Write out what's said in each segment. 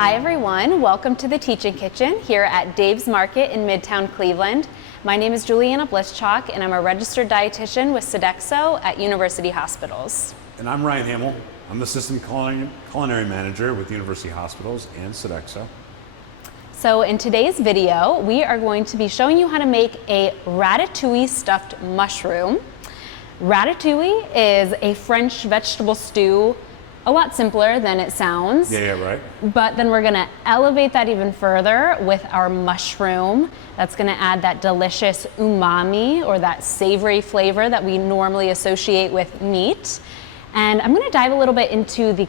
Hi everyone, welcome to the Teaching Kitchen here at Dave's Market in Midtown Cleveland. My name is Juliana Blischalk and I'm a registered dietitian with Sodexo at University Hospitals. And I'm Ryan Hamel. I'm the Assistant Culinary Manager with University Hospitals and Sodexo. So in today's video, we are going to be showing you how to make a ratatouille stuffed mushroom. Ratatouille is a French vegetable stew, a lot simpler than it sounds. Yeah, right. But then we're gonna elevate that even further with our mushroom. That's gonna add that delicious umami or that savory flavor that we normally associate with meat. And I'm gonna dive a little bit into the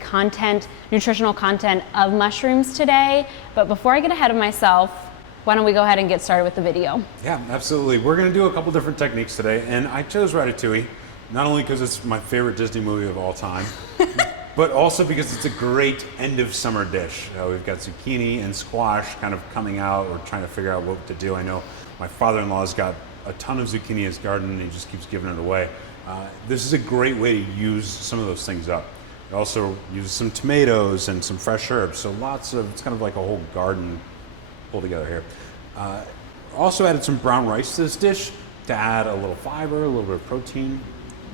nutritional content of mushrooms today. But before I get ahead of myself, why don't we go ahead and get started with the video? Yeah, absolutely. We're gonna do a couple different techniques today. And I chose Ratatouille, not only because it's my favorite Disney movie of all time, but also because it's a great end of summer dish. We've got zucchini and squash kind of coming out. We're trying to figure out what to do. I know my father-in-law's got a ton of zucchini in his garden and he just keeps giving it away. This is a great way to use some of those things up. It also uses some tomatoes and some fresh herbs. So it's kind of like a whole garden pulled together here. Also added some brown rice to this dish to add a little fiber, a little bit of protein.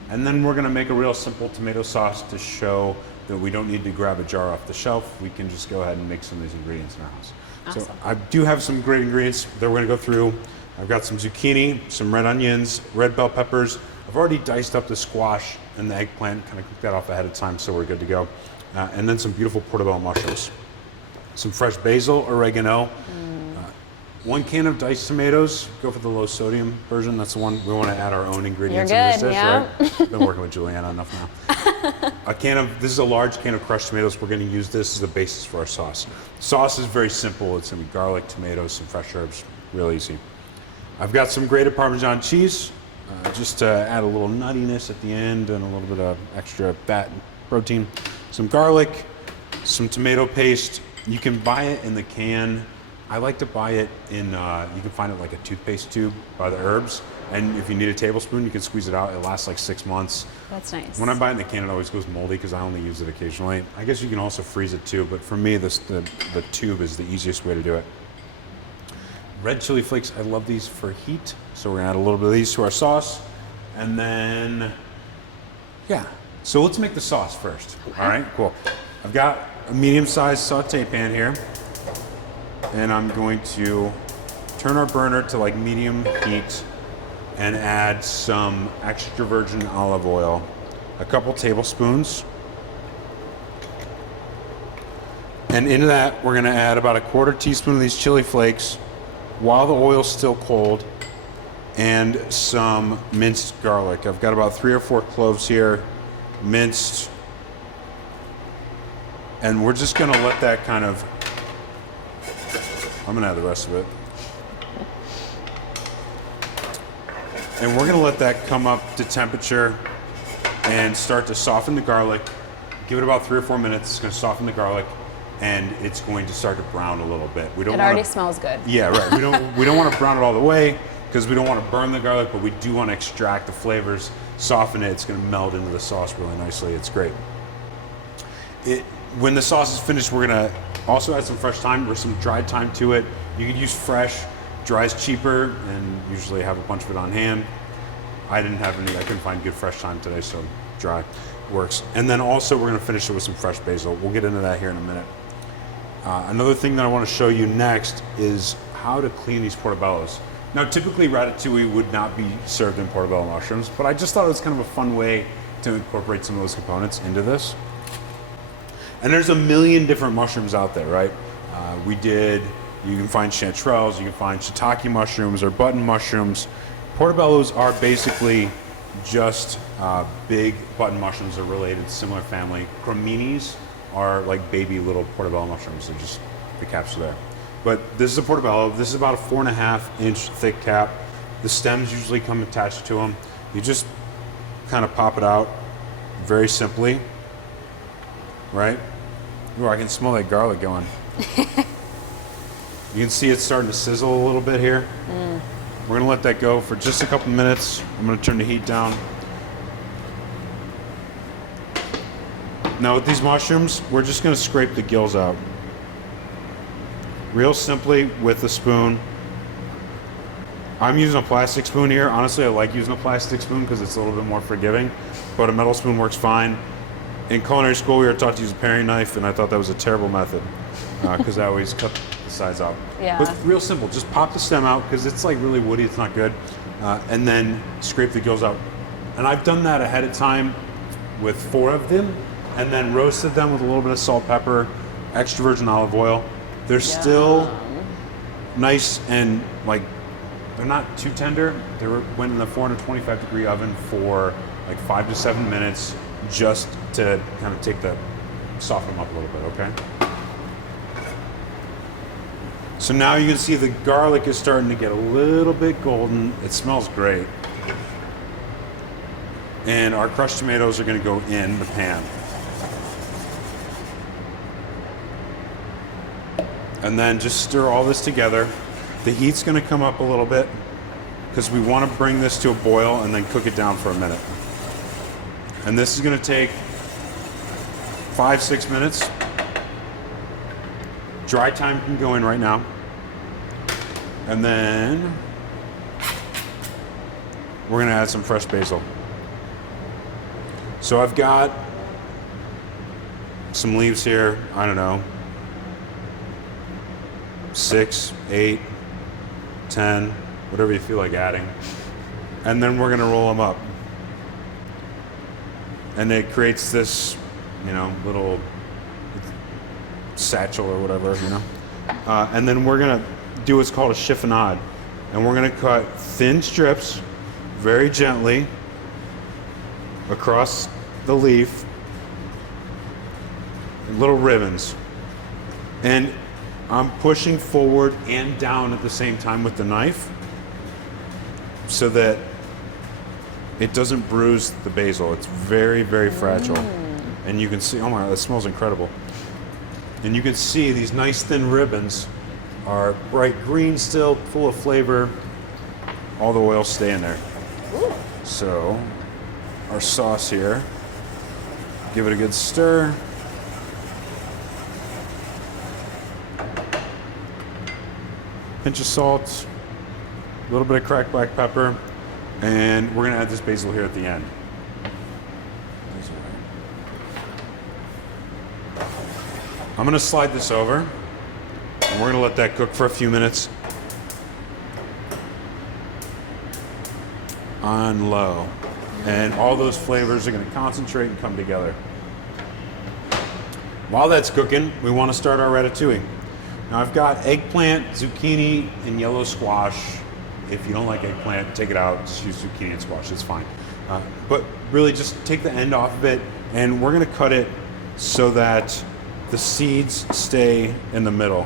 And then we're gonna make a real simple tomato sauce to show that we don't need to grab a jar off the shelf. We can just go ahead and make some of these ingredients in our house. Awesome. So I do have some great ingredients that we're gonna go through. I've got some zucchini, some red onions, red bell peppers. I've already diced up the squash and the eggplant, kind of cooked that off ahead of time so we're good to go. And then some beautiful portobello mushrooms. Some fresh basil, oregano. 1 can of diced tomatoes. Go for the low sodium version. That's the one we want to add our own ingredients in this dish, yeah. right? Been working with Juliana enough now. This is a large can of crushed tomatoes. We're going to use this as a basis for our sauce. Sauce is very simple. It's going to be garlic, tomatoes, some fresh herbs. Real easy. I've got some grated Parmesan cheese, just to add a little nuttiness at the end and a little bit of extra fat and protein. Some garlic, some tomato paste. You can buy it in the can. I like to buy it in, you can find it like a toothpaste tube by the herbs. And if you need a tablespoon, you can squeeze it out. It lasts like 6 months. That's nice. When I buy it in the can, it always goes moldy because I only use it occasionally. I guess you can also freeze it too, but for me, the tube is the easiest way to do it. Red chili flakes, I love these for heat. So we're gonna add a little bit of these to our sauce. And then, yeah. So let's make the sauce first. Okay. All right, cool. I've got a medium-sized saute pan here. And I'm going to turn our burner to like medium heat and add some extra virgin olive oil, a couple tablespoons. And into that, we're gonna add about a 1/4 teaspoon of these chili flakes while the oil's still cold, and some minced garlic. I've got about 3 or 4 cloves here, minced. And we're just gonna let that kind of, I'm gonna add the rest of it. And we're gonna let that come up to temperature and start to soften the garlic. Give it about 3 or 4 minutes. It's gonna soften the garlic and it's going to start to brown a little bit. It already smells good. Yeah, right. We don't wanna brown it all the way because we don't wanna burn the garlic, but we do wanna extract the flavors, soften it. It's gonna meld into the sauce really nicely. It's great. When the sauce is finished, we're gonna also add some fresh thyme or some dried thyme to it. You can use fresh, dry's cheaper, and usually have a bunch of it on hand. I didn't have any, I couldn't find good fresh thyme today, so dry works. And then also we're gonna finish it with some fresh basil. We'll get into that here in a minute. Another thing that I wanna show you next is how to clean these portobellos. Now typically ratatouille would not be served in portobello mushrooms, but I just thought it was kind of a fun way to incorporate some of those components into this. And there's a million different mushrooms out there, right? You can find chanterelles, you can find shiitake mushrooms or button mushrooms. Portobellos are basically just big button mushrooms that are related to similar family. Crominis are like baby little portobello mushrooms. They're just the caps are there. But this is a portobello. This is about a 4.5-inch thick cap. The stems usually come attached to them. You just kind of pop it out very simply. Right? Ooh, I can smell that garlic going. You can see it's starting to sizzle a little bit here. We're gonna let that go for just a couple minutes. I'm gonna turn the heat down. Now with these mushrooms, we're just gonna scrape the gills out. real simply with a spoon. I'm using a plastic spoon here. Honestly, I like using a plastic spoon because it's a little bit more forgiving, but a metal spoon works fine. In culinary school, we were taught to use a paring knife, and I thought that was a terrible method because I always cut the sides out. Yeah. But real simple, just pop the stem out because it's like really woody, it's not good, and then scrape the gills out. And I've done that ahead of time with 4 of them, and then roasted them with a little bit of salt, pepper, extra virgin olive oil. They're still nice and like, they're not too tender. They went in the 425 degree oven for like 5 to 7 minutes just to kind of soften them up a little bit, okay? So now you can see the garlic is starting to get a little bit golden. It smells great. And our crushed tomatoes are gonna go in the pan. And then just stir all this together. The heat's gonna come up a little bit because we wanna bring this to a boil and then cook it down for a minute. And this is gonna take 5-6 minutes. Dry time can go in right now. And then we're gonna add some fresh basil. So I've got some leaves here, I don't know, 6, 8, 10, whatever you feel like adding. And then we're gonna roll them up. And it creates this, little satchel or whatever, And then we're gonna do what's called a chiffonade. And we're gonna cut thin strips, very gently, across the leaf, little ribbons. And I'm pushing forward and down at the same time with the knife so that it doesn't bruise the basil. It's very, very fragile. And you can see, oh my God, that smells incredible. And you can see these nice thin ribbons are bright green still, full of flavor. All the oil stay in there. Ooh. So our sauce here, give it a good stir. Pinch of salt, a little bit of cracked black pepper, and we're gonna add this basil here at the end. I'm gonna slide this over, and we're gonna let that cook for a few minutes on low. And all those flavors are gonna concentrate and come together. While that's cooking, we wanna start our ratatouille. Now I've got eggplant, zucchini, and yellow squash. If you don't like eggplant, take it out, just use zucchini and squash, it's fine. But really just take the end off of it, and we're gonna cut it so that the seeds stay in the middle.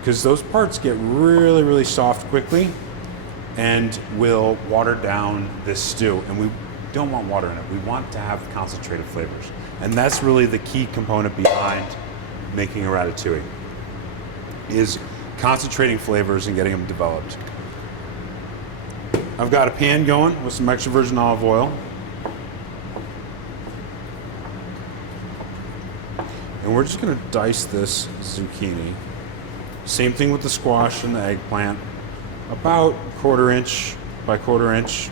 Because those parts get really, really soft quickly and will water down this stew. And we don't want water in it. We want to have concentrated flavors. And that's really the key component behind making a ratatouille, is concentrating flavors and getting them developed. I've got a pan going with some extra virgin olive oil. And we're just gonna dice this zucchini. Same thing with the squash and the eggplant. About 1/4 inch by 1/4 inch.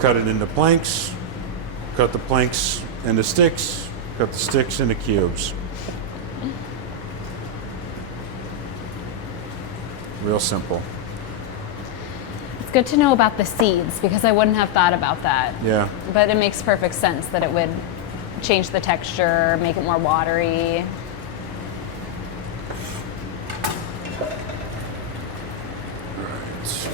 Cut it into planks. Cut the planks into sticks. Cut the sticks into cubes. Real simple. It's good to know about the seeds because I wouldn't have thought about that. Yeah. But it makes perfect sense that it would change the texture, make it more watery. Right.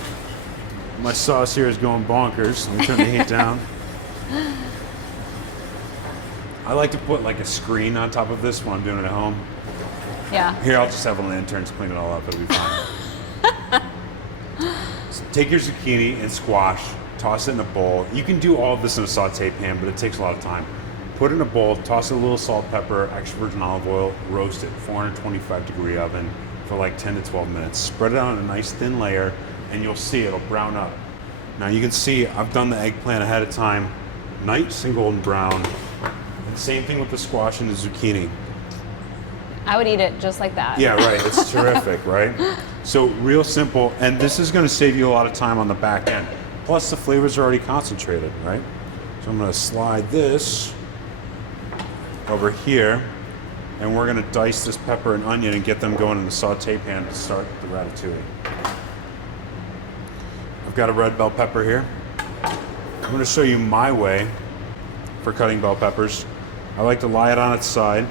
My sauce here is going bonkers. Let me turn the heat down. I like to put like a screen on top of this when I'm doing it at home. Yeah. Here, I'll just have a lantern to clean it all up. It'll be fine. So take your zucchini and squash, toss it in a bowl. You can do all of this in a saute pan, but it takes a lot of time. Put it in a bowl, toss it a little salt, pepper, extra virgin olive oil, roast it, 425 degree oven for like 10 to 12 minutes. Spread it on a nice thin layer, and you'll see it'll brown up. Now you can see I've done the eggplant ahead of time, nice and golden brown. And same thing with the squash and the zucchini. I would eat it just like that. Yeah, right. It's terrific, right? So real simple, and this is going to save you a lot of time on the back end. Plus the flavors are already concentrated, right? So I'm going to slide this over here, and we're going to dice this pepper and onion and get them going in the saute pan to start the ratatouille. I've got a red bell pepper here. I'm going to show you my way for cutting bell peppers. I like to lie it on its side,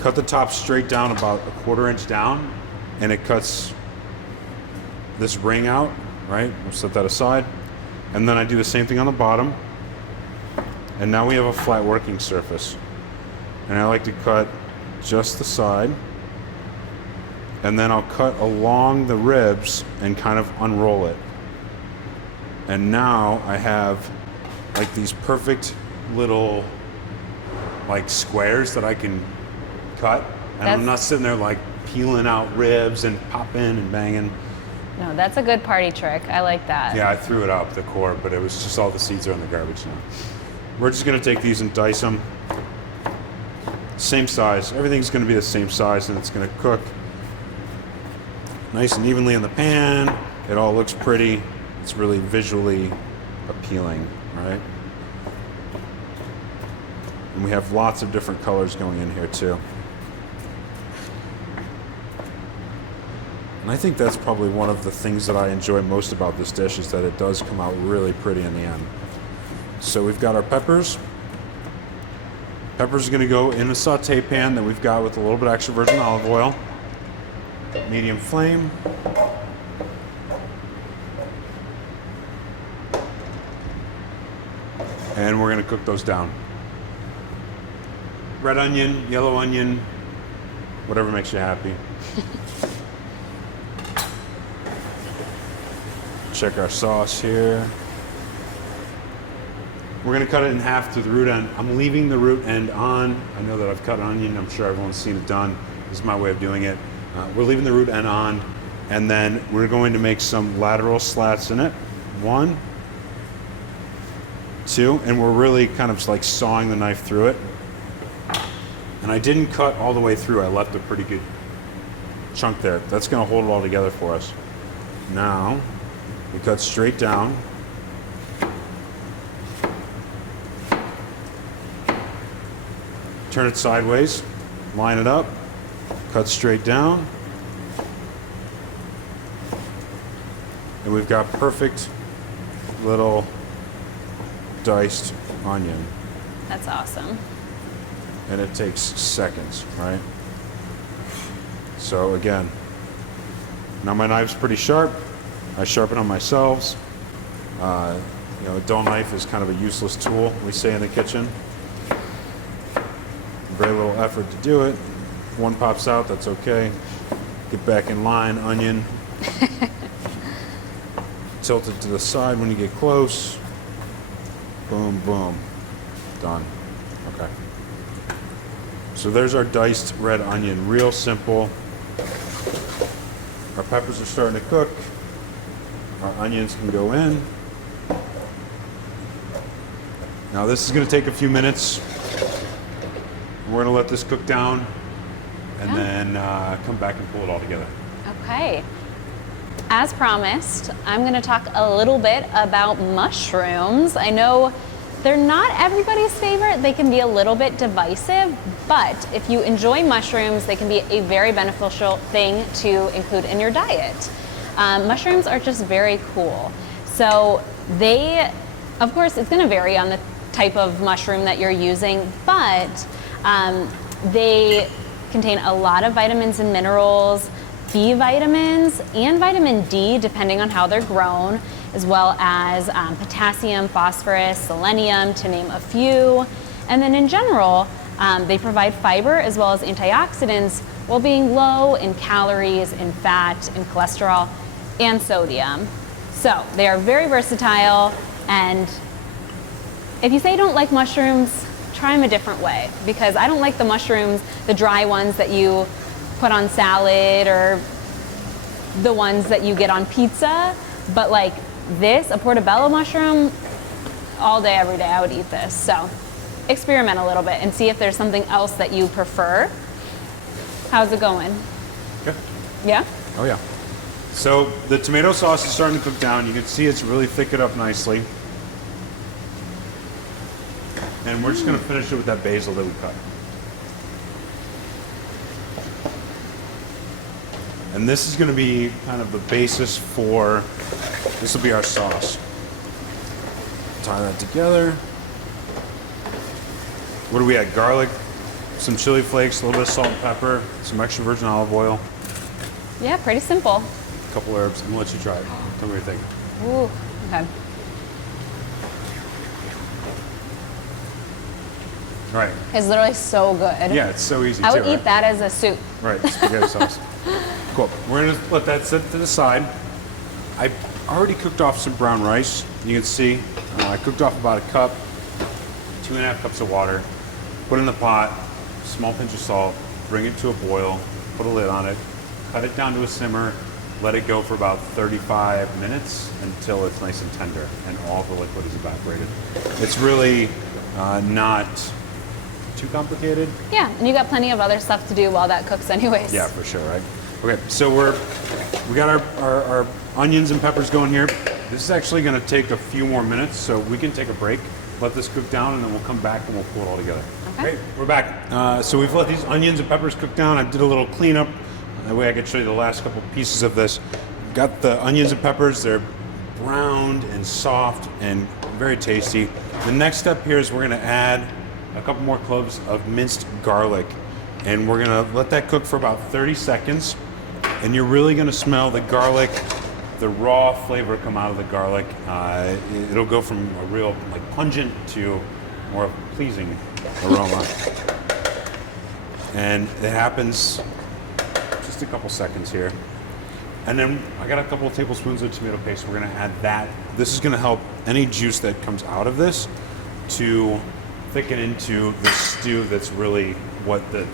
cut the top straight down about a 1/4 inch down, and it cuts this ring out, right? We'll set that aside. And then I do the same thing on the bottom. And now we have a flat working surface. And I like to cut just the side. And then I'll cut along the ribs and kind of unroll it. And now I have like these perfect little like squares that I can cut. And I'm not sitting there like peeling out ribs and popping and banging. No, that's a good party trick. I like that. Yeah, I threw it out the core, but it was just all the seeds are in the garbage now. We're just gonna take these and dice them. Same size. Everything's gonna be the same size, and it's gonna cook nice and evenly in the pan. It all looks pretty. It's really visually appealing, right? And we have lots of different colors going in here too. And I think that's probably one of the things that I enjoy most about this dish is that it does come out really pretty in the end. So we've got our peppers. Peppers are gonna go in a saute pan that we've got with a little bit extra virgin olive oil. Medium flame. And we're gonna cook those down. Red onion, yellow onion, whatever makes you happy. Check our sauce here. We're gonna cut it in half to the root end. I'm leaving the root end on. I know that I've cut onion. I'm sure everyone's seen it done. This is my way of doing it. We're leaving the root end on, and then we're going to make some lateral slats in it. 1, 2, and we're really kind of like sawing the knife through it. And I didn't cut all the way through. I left a pretty good chunk there. That's gonna hold it all together for us. Now, we cut straight down. Turn it sideways, line it up, cut straight down. And we've got perfect little diced onion. That's awesome. And it takes seconds, right? So again, now my knife's pretty sharp. I sharpen on myself. You know, a dull knife is kind of a useless tool, we say in the kitchen. Very little effort to do it. If one pops out, that's okay. Get back in line, onion. Tilt it to the side when you get close. Boom, boom. Done. Okay. So there's our diced red onion. Real simple. Our peppers are starting to cook. Our onions can go in. Now this is going to take a few minutes. We're going to let this cook down and then come back and pull it all together. Okay. As promised, I'm going to talk a little bit about mushrooms. I know they're not everybody's favorite. They can be a little bit divisive, but if you enjoy mushrooms, they can be a very beneficial thing to include in your diet. Mushrooms are just very cool. So they, of course, it's going to vary on the type of mushroom that you're using, but they contain a lot of vitamins and minerals, B vitamins, and vitamin D, depending on how they're grown, as well as potassium, phosphorus, selenium, to name a few. And then in general, they provide fiber as well as antioxidants while being low in calories, in fat, in cholesterol, and sodium. So they are very versatile, and if you say you don't like mushrooms, try them a different way, because I don't like the mushrooms, the dry ones that you put on salad or the ones that you get on pizza, but like this, a portobello mushroom, all day, every day I would eat this. So experiment a little bit and see if there's something else that you prefer. How's it going? Okay. Yeah? Oh yeah. So the tomato sauce is starting to cook down. You can see it's really thickened up nicely. And we're just gonna finish it with that basil that we cut. And this is gonna be kind of the basis for, this will be our sauce. Tie that together. What do we add? Garlic, some chili flakes, a little bit of salt and pepper, some extra virgin olive oil, Yeah, pretty simple. a couple herbs. I'm gonna let you try it. Tell me what you think. Ooh, okay. All right. It's literally so good. Yeah, it's so easy I too, would eat right? that as a soup. Right, spaghetti sauce. Cool. We're gonna let that sit to the side. I already cooked off some brown rice. You can see I cooked off about a cup, 2.5 cups of water. Put it in the pot, small pinch of salt, bring it to a boil, put a lid on it, cut it down to a simmer, let it go for about 35 minutes until it's nice and tender and all the liquid is evaporated. It's really not too complicated. Yeah, and you got plenty of other stuff to do while that cooks anyways. Yeah, for sure, right? Okay, so we got our onions and peppers going here. This is actually gonna take a few more minutes, so we can take a break, let this cook down, and then we'll come back and we'll pull it all together. Okay. Great, we're back. So we've let these onions and peppers cook down. I did a little cleanup. That way I could show you the last couple pieces of this. Got the onions and peppers. They're browned and soft and very tasty. The next step here is we're gonna add a couple more cloves of minced garlic. And we're gonna let that cook for about 30 seconds. And you're really gonna smell the garlic, the raw flavor come out of the garlic. It'll go from a real pungent to more of a pleasing aroma. And it happens just a couple seconds here. And then I got a couple of tablespoons of tomato paste. We're gonna add that. This is gonna help any juice that comes out of this to thicken into the stew that's really what the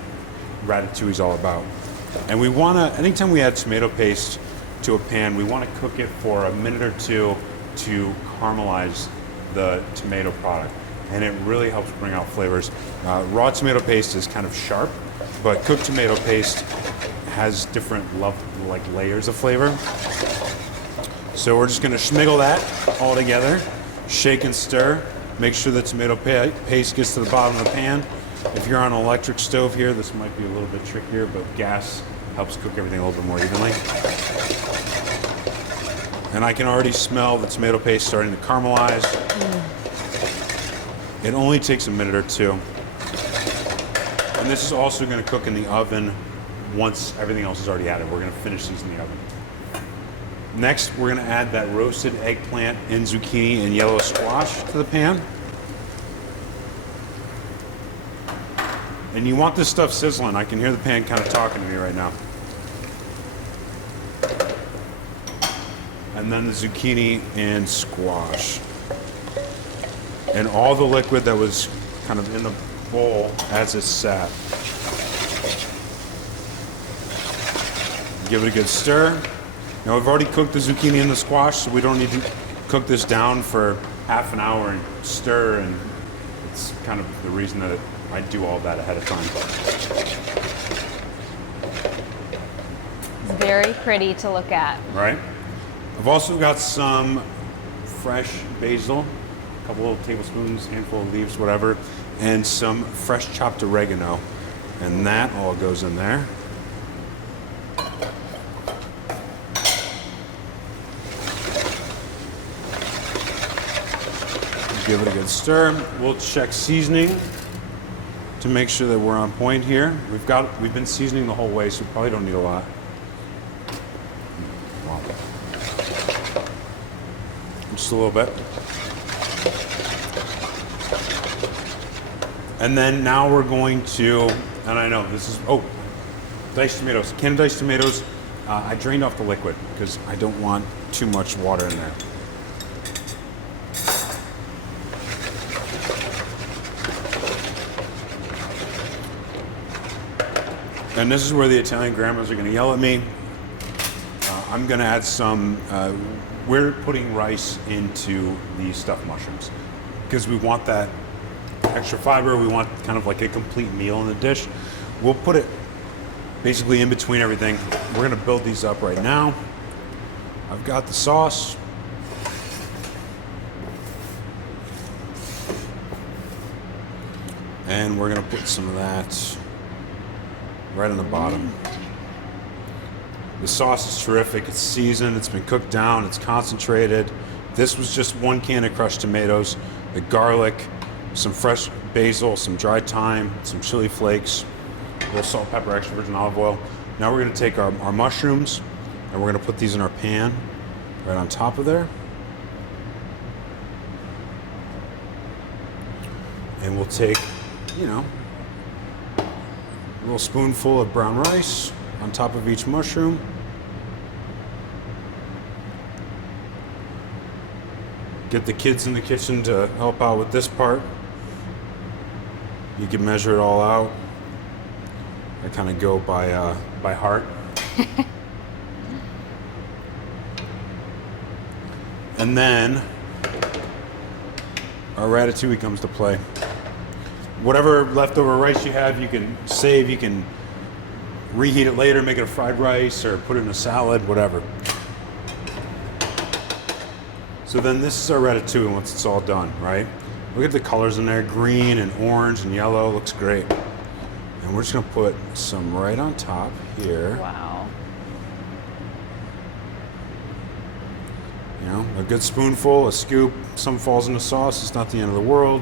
ratatouille is all about. And we wanna, anytime we add tomato paste to a pan, we wanna cook it for a minute or two to caramelize the tomato product. And it really helps bring out flavors. Raw tomato paste is kind of sharp, but cooked tomato paste has different layers of flavor. So we're just gonna schmiggle that all together, shake and stir, make sure the tomato paste gets to the bottom of the pan. If you're on an electric stove here, this might be a little bit trickier, but gas helps cook everything a little bit more evenly. And I can already smell the tomato paste starting to caramelize. It only takes a minute or two. And this is also gonna cook in the oven once everything else is already added. We're gonna finish these in the oven. Next, we're gonna add that roasted eggplant and zucchini and yellow squash to the pan. And you want this stuff sizzling. I can hear the pan kind of talking to me right now. And then the zucchini and squash. And all the liquid that was kind of in the bowl as it sat. Give it a good stir. Now we've already cooked the zucchini and the squash, so we don't need to cook this down for half an hour and stir, and it's kind of the reason that I do all that ahead of time. It's very pretty to look at. Right? I've also got some fresh basil, a couple of tablespoons, handful of leaves, whatever, and some fresh chopped oregano. And that all goes in there. Give it a good stir. We'll check seasoning to make sure that we're on point here. We've been seasoning the whole way, so we probably don't need a lot. Wow. Just a little bit. And then now we're going to, and I know this is, diced tomatoes. Canned diced tomatoes. I drained off the liquid because I don't want too much water in there. And this is where the Italian grandmas are going to yell at me. I'm going to add some, we're putting rice into the stuffed mushrooms because we want that extra fiber. We want kind of like a complete meal in the dish. We'll put it basically in between everything. We're gonna build these up right now. I've got the sauce. And we're gonna put some of that right on the bottom. The sauce is terrific. It's seasoned, it's been cooked down, it's concentrated. This was just 1 can of crushed tomatoes, the garlic, some fresh basil, some dried thyme, some chili flakes, a little salt, pepper, extra virgin olive oil. Now we're gonna take our mushrooms and we're gonna put these in our pan right on top of there. And we'll take, you know, a little spoonful of brown rice on top of each mushroom. Get the kids in the kitchen to help out with this part. You can measure it all out. I kind of go by heart. And then our ratatouille comes to play. Whatever leftover rice you have, you can save, you can reheat it later, make it a fried rice, or put it in a salad, whatever. So then this is our ratatouille once it's all done, right? Look at the colors in there, green and orange and yellow, looks great. And we're just gonna put some right on top here. Wow. You know, a good spoonful, a scoop, some falls in the sauce, it's not the end of the world.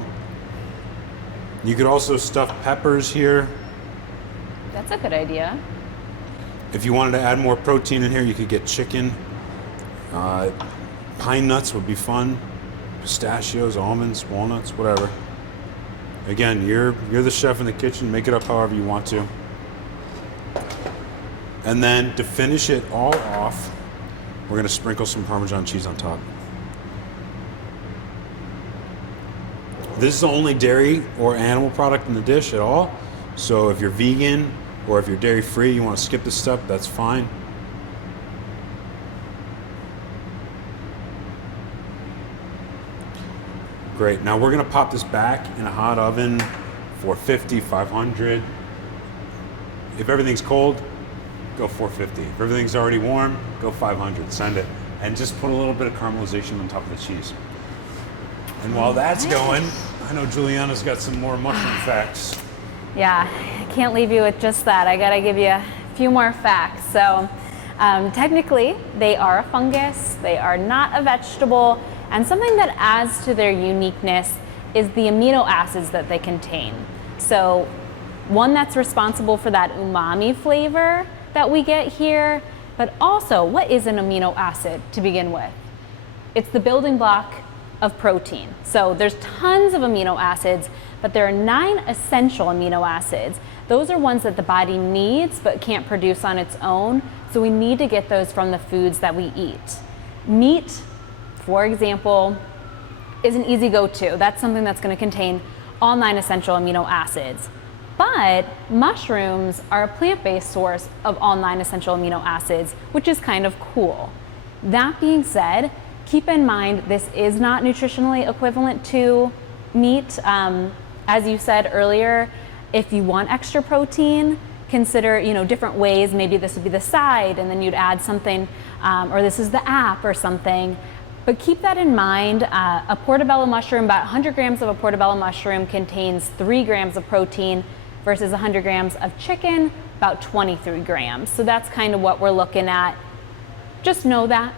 You could also stuff peppers here. That's a good idea. If you wanted to add more protein in here, you could get chicken. Pine nuts would be fun. Pistachios, almonds, walnuts, whatever. Again, you're the chef in the kitchen. Make it up however you want to. And then to finish it all off, we're gonna sprinkle some Parmesan cheese on top. This is the only dairy or animal product in the dish at all. So if you're vegan or if you're dairy free, you want to skip this step, that's fine. Great, now we're gonna pop this back in a hot oven, 450, 500. If everything's cold, go 450. If everything's already warm, go 500, send it. And just put a little bit of caramelization on top of the cheese. And while that's going, I know Juliana's got some more mushroom facts. Yeah, I can't leave you with just that. I gotta give you a few more facts. So technically, they are a fungus, they are not a vegetable, and something that adds to their uniqueness is the amino acids that they contain. So one that's responsible for that umami flavor that we get here, but also, what is an amino acid to begin with? It's the building block of protein. So there's tons of amino acids, but there are 9 essential amino acids. Those are ones that the body needs but can't produce on its own. So we need to get those from the foods that we eat. Meat, for example, is an easy go-to. That's something that's going to contain all 9 essential amino acids. But mushrooms are a plant-based source of all 9 essential amino acids, which is kind of cool. That being said, keep in mind this is not nutritionally equivalent to meat. As you said earlier, if you want extra protein, consider different ways. Maybe this would be the side, and then you'd add something, or this is the app or something. But keep that in mind. A portobello mushroom, about 100 grams of a portobello mushroom contains 3 grams of protein versus 100 grams of chicken, about 23 grams. So that's kind of what we're looking at. Just know that.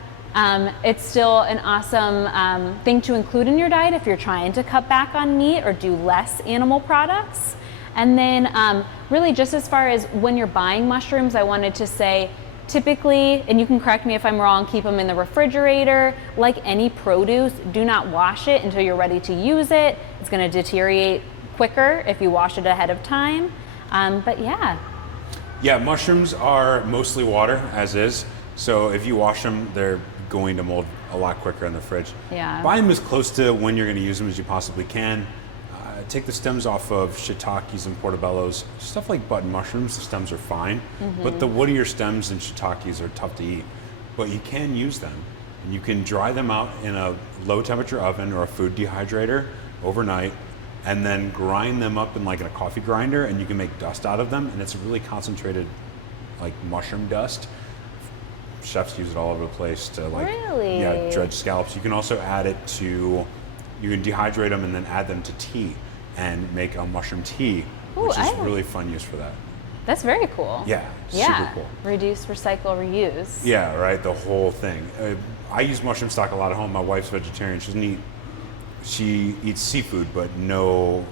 It's still an awesome thing to include in your diet if you're trying to cut back on meat or do less animal products. And then really just as far as when you're buying mushrooms, I wanted to say typically, and you can correct me if I'm wrong, keep them in the refrigerator. Like any produce, do not wash it until you're ready to use it. It's going to deteriorate quicker if you wash it ahead of time. But yeah. Yeah, mushrooms are mostly water as is. So if you wash them, they're going to mold a lot quicker in the fridge. Yeah. Buy them as close to when you're going to use them as you possibly can. Take the stems off of shiitakes and portobellos. Stuff like button mushrooms, the stems are fine. But the woodier stems and shiitakes are tough to eat. But you can use them. And you can dry them out in a low temperature oven or a food dehydrator overnight, and then grind them up in like a coffee grinder, and you can make dust out of them, and it's a really concentrated like mushroom dust. Chefs use it all over the place to like, Really? yeah, dredge scallops. You can also add it to, you can dehydrate them and then add them to tea and make a mushroom tea, Ooh, which is really fun use for that. That's very cool. Yeah, Yeah. super cool. Reduce, recycle, reuse. Yeah, right, the whole thing. I use mushroom stock a lot at home. My wife's vegetarian. She eats seafood, but no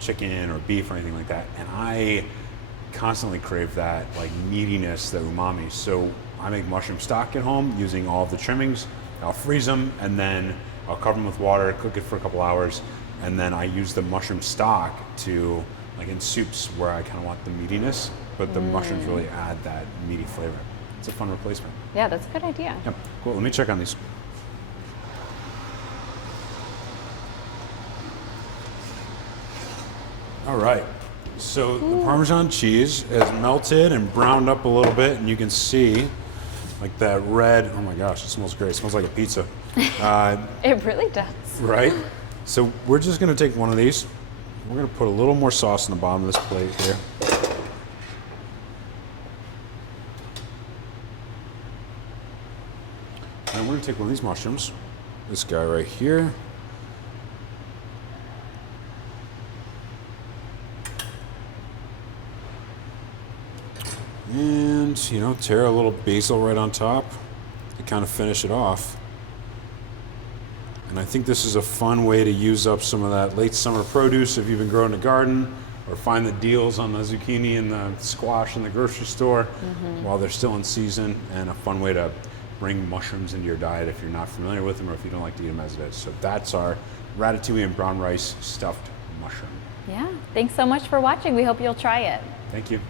chicken or beef or anything like that. And I constantly crave that like meatiness, the umami. So I make mushroom stock at home using all of the trimmings. I'll freeze them and then I'll cover them with water, cook it for a couple hours, and then I use the mushroom stock to, like in soups where I kind of want the meatiness, but the mushrooms really add that meaty flavor. It's a fun replacement. Yeah, that's a good idea. Yep. Cool. Let me check on these. All right. So the Parmesan cheese has melted and browned up a little bit, and you can see like that red. Oh my gosh, it smells great. It smells like a pizza. It really does. Right? So we're just going to take one of these. We're going to put a little more sauce in the bottom of this plate here. And we're going to take one of these mushrooms. This guy right here. And, you know, tear a little basil right on top to kind of finish it off. And I think this is a fun way to use up some of that late summer produce if you've been growing a garden, or find the deals on the zucchini and the squash in the grocery store while they're still in season, and a fun way to bring mushrooms into your diet if you're not familiar with them or if you don't like to eat them as it is. So that's our ratatouille and brown rice stuffed mushroom. Yeah. Thanks so much for watching. We hope you'll try it. Thank you.